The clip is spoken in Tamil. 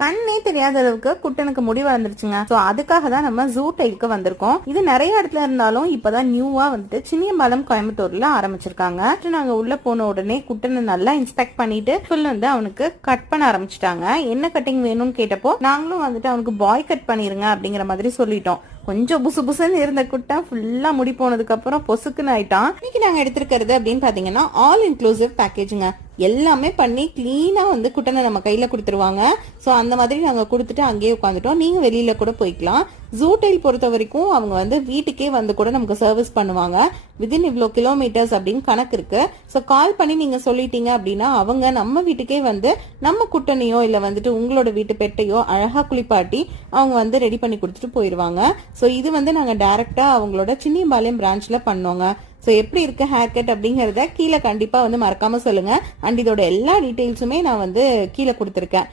கண்ணே தெரியாத அளவுக்கு குட்டனுக்கு முடி வந்துருச்சுங்க. சோ அதுக்காக தான் நம்ம ஜூ டைலுக்கு வந்திருக்கோம். இது நிறைய இடத்துல இருந்தாலும் இப்பதான் நியூவா வந்துட்டு சின்னியம்பாலம் கோயம்புத்தூர்ல ஆரம்பிச்சிருக்காங்க. நாங்க உள்ள போன உடனே குட்டனை நல்லா இன்ஸ்பெக்ட் பண்ணிட்டு ஃபுல் வந்து அவனுக்கு கட் பண்ண ஆரம்பிச்சிட்டாங்க. என்ன கட்டிங் வேணும்னு கேட்டப்போ நாங்களும் வந்துட்டு அவனுக்கு பாய் கட் பண்ணிருங்க அப்படிங்கிற மாதிரி சொல்லிட்டோம். கொஞ்சம் புசு புசுன்னு இருந்த குட்டை ஃபுல்லா முடி போனதுக்கு அப்புறம் பொசுக்குன்னு ஆயிட்டான். இன்னைக்கு நாங்க எடுத்திருக்கிறது அப்படின்னு பாத்தீங்கன்னா ஆல் இன்க்ளூசிவ் பேக்கேஜுங்க. எல்லாமே பண்ணி கிளீனா வந்து குட்டனை நம்ம கையில கொடுத்துருவாங்க. சோ அந்த மாதிரி நாங்க கொடுத்துட்டு அங்கேயே உட்காந்துட்டோம். நீங்க வெளியில கூட போய்க்கலாம். ஜூ டைல் பொறுத்த வரைக்கும் அவங்க வந்து வீட்டுக்கே வந்து கூட நமக்கு சர்வீஸ் பண்ணுவாங்க. விதின் இவ்வளோ கிலோமீட்டர்ஸ் அப்படின்னு கணக்கு இருக்கு. ஸோ கால் பண்ணி நீங்க சொல்லிட்டீங்க அப்படின்னா அவங்க நம்ம வீட்டுக்கே வந்து நம்ம குட்டனையோ இல்ல வந்துட்டு உங்களோட வீட்டு பெட்டையோ அழகா குளிப்பாட்டி அவங்க வந்து ரெடி பண்ணி கொடுத்துட்டு போயிடுவாங்க. ஸோ இது வந்து நாங்க டைரக்டா அவங்களோட சின்னியம்பாளையம் பிரான்ச்ல பண்ணோங்க. ஸோ எப்படி இருக்கு ஹேர் கட் அப்படிங்கறத கீழே கண்டிப்பா வந்து மறக்காம சொல்லுங்க. அண்ட் இதோட எல்லா டீடைல்ஸுமே நான் வந்து கீழே கொடுத்துருக்கேன்.